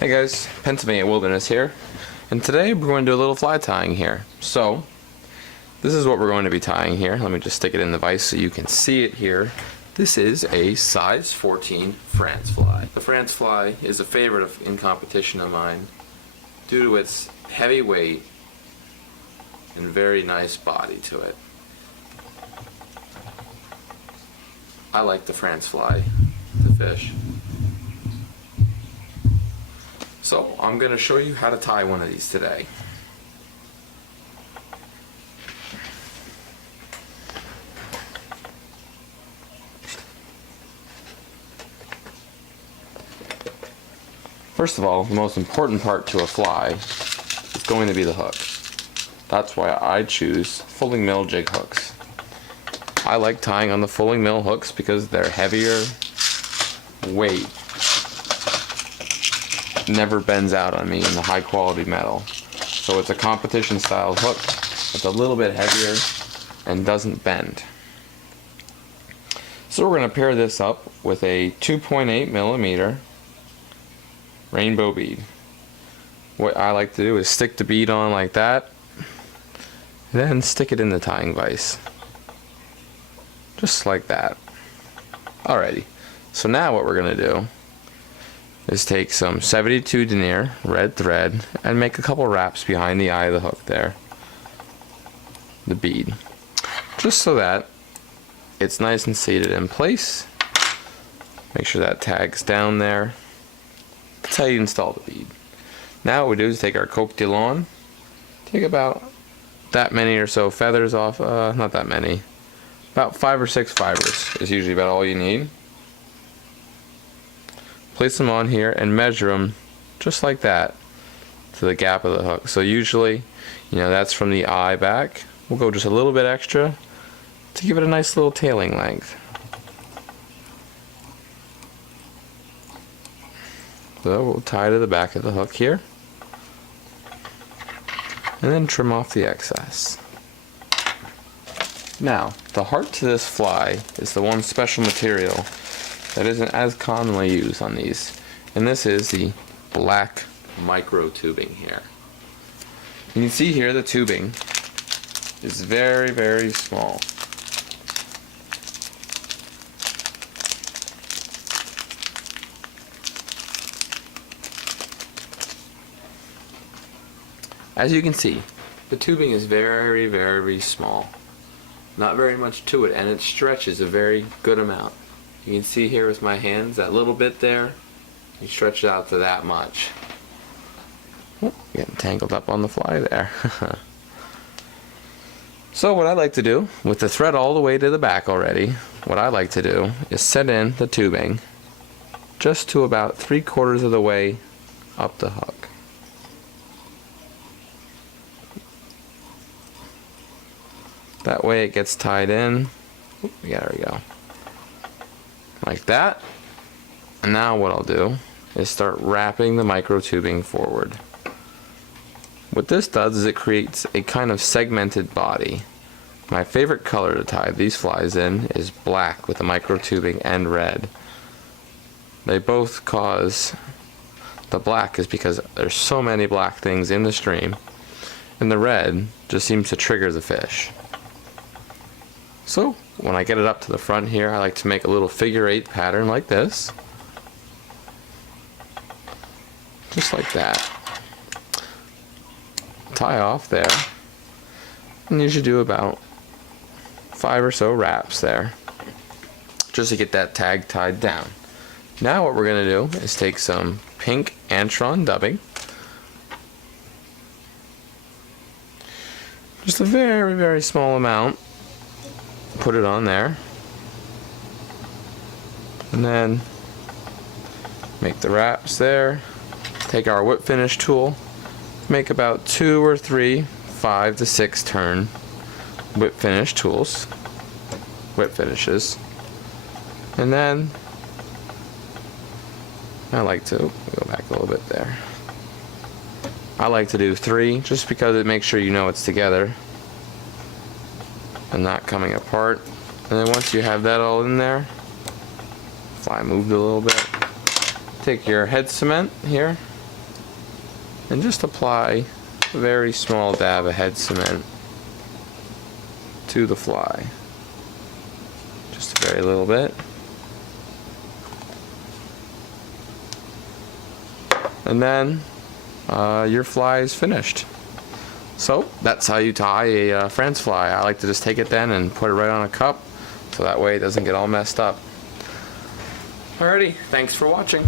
Hey guys, Pennsylvania Wilderness here, and today we're going to do a little fly tying here. So, this is what we're going to be tying here. Let me just stick it in the vise so you can see it here. This is a size 14 France fly. The France fly is a favorite in competition of mine due to its heavy weight and very nice body to it. I like the France fly to fish. So I'm going to show you how to tie one of these today. First of all, the most important part to a fly is going to be the hook. That's why I choose fulling mill jig hooks. I like tying on the fulling mill hooks because they're heavier weight. Never bends out on me in the high quality metal. So it's a competition style hook. It's a little bit heavier and doesn't bend. So we're going to pair this up with a 2.8 millimeter rainbow bead. What I like to do is stick the bead on like that, then stick it in the tying vise. Just like that. Alrighty. So now what we're going to do is take some 72 denier red thread and make a couple wraps behind the eye of the hook there, the bead, just so that it's nice and seated in place. Make sure that tags down there. That's how you install the bead. Now what we do is take our Coq de Lion, take about that many or so feathers off, not that many, about 5 or 6 fibers is usually about all you need. Place them on here and measure them just like that to the gap of the hook. So usually, that's from the eye back. We'll go just a little bit extra to give it a nice little tailing length. So we'll tie to the back of the hook here and then trim off the excess. Now, the heart to this fly is the one special material that isn't as commonly used on these, and this is the black micro tubing here. You can see here the tubing is very, very small. As you can see, the tubing is very, very small. Not very much to it, and it stretches a very good amount. You can see here with my hands, that little bit there, you stretch it out to that much. Oh, getting tangled up on the fly there. So what I like to do, with the thread all the way to the back already, what I like to do is set in the tubing just to about 3/4 of the way up the hook. That way it gets tied in. Yeah, there we go. Like that. And now what I'll do is start wrapping the micro tubing forward. What this does is it creates a kind of segmented body. My favorite color to tie these flies in is black with the micro tubing and red. They both cause, the black is because there's so many black things in the stream, and the red just seems to trigger the fish. So when I get it up to the front here, I like to make a little figure-8 pattern like this. Just like that. Tie off there. And you should do about 5 or so wraps there, just to get that tag tied down. Now what we're going to do is take some pink Antron dubbing. Just a very, very small amount. Put it on there, and then make the wraps there. Take our whip finish tool, make about 2 or 3 5 to 6 turn whip finish tools, whip finishes, and then I like to go back a little bit there. I like to do 3 just because it makes sure it's together and not coming apart. And then once you have that all in there, fly moved a little bit, take your head cement here and just apply a very small dab of head cement to the fly. Just a very little bit. And then your fly is finished. So that's how you tie a France fly. I like to just take it then and put it right on a cup, so that way it doesn't get all messed up. Alrighty, thanks for watching.